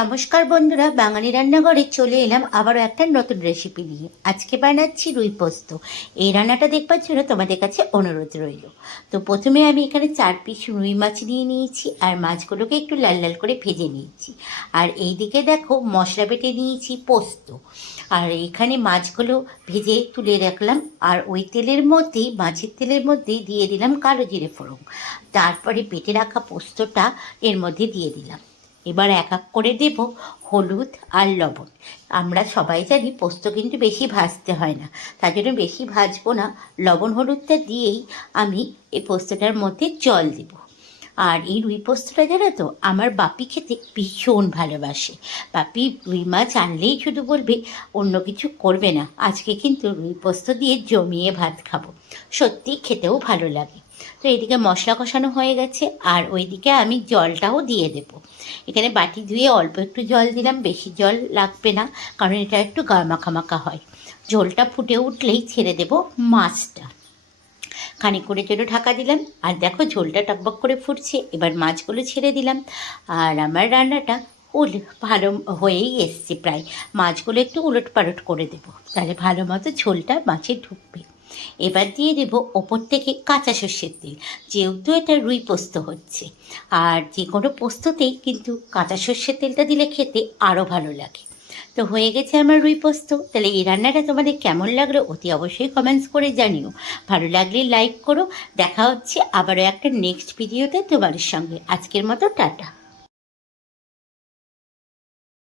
নমস্কার বন্ধুরা, বাঙালি রান্নাঘরে চলে এলাম আবারও একটা নতুন রেসিপি নিয়ে। আজকে বানাচ্ছি রুই পোস্ত। এই রান্নাটা দেখবার জন্য তোমাদের কাছে অনুরোধ রইল। তো প্রথমে আমি এখানে চার পিস রুই মাছ নিয়ে নিয়েছি আর মাছগুলোকে একটু লাল লাল করে ভেজে নিয়েছি। আর এই দিকে দেখো মশলা বেটে নিয়েছি পোস্ত। আর এখানে মাছগুলো ভেজে তুলে রাখলাম আর ওই তেলের মধ্যেই, মাছের তেলের মধ্যেই দিয়ে দিলাম কালো জিরে ফোড়ন। তারপরে বেটে রাখা পোস্তটা এর মধ্যে দিয়ে দিলাম। এবার এক এক করে দেব হলুদ আর লবণ। আমরা সবাই জানি পোস্ত কিন্তু বেশি ভাজতে হয় না। তার জন্য বেশি ভাজবো না। লবণ হলুদটা দিয়েই আমি এই পোস্তটার মধ্যে জল দেব। আর এই রুই পোস্তটা জানো তো, আমার বাপি খেতে ভীষণ ভালোবাসে। বাপি রুই মাছ আনলেই শুধু বলবে, অন্য কিছু করবে না। আজকে কিন্তু রুই পোস্ত দিয়ে জমিয়ে ভাত খাব। সত্যি খেতেও ভালো লাগে। তো এদিকে মশলা কষানো হয়ে গেছে, আর ওইদিকে আমি জলটাও দিয়ে দেব। এখানে বাটি ধুয়ে অল্প একটু জল দিলাম, বেশি জল লাগবে না, কারণ এটা একটু গামাখামাখা হয়। ঝোলটা ফুটে উঠলেই ছেড়ে দেব মাছটা। খানিক করে জন্য ঢাকা দিলাম, আর দেখো ঝোলটা টকবক করে ফুটছে, এবার মাছগুলো ছেড়ে দিলাম। আর আমার রান্নাটা উল, ভালো হয়েই এসছে প্রায়। মাছগুলো একটু উলট পালট করে দেবো, তাহলে ভালো মতো ঝোলটা মাছে ঢুকবে। এবার দিয়ে দেবো ওপর থেকে কাঁচা সর্ষের তেল, যেহেতু এটা রুই পোস্ত হচ্ছে। আর যে কোনো পোস্ততেই কিন্তু কাঁচা সর্ষের তেলটা দিলে খেতে আরও ভালো লাগে। তো হয়ে গেছে আমার রুই পোস্ত। তাহলে এই রান্নাটা তোমাদের কেমন লাগল অতি অবশ্যই কমেন্টস করে জানিও। ভালো লাগলে লাইক করো। দেখা হচ্ছে আবারও একটা নেক্সট ভিডিওতে তোমাদের সঙ্গে। আজকের মতো টাটা।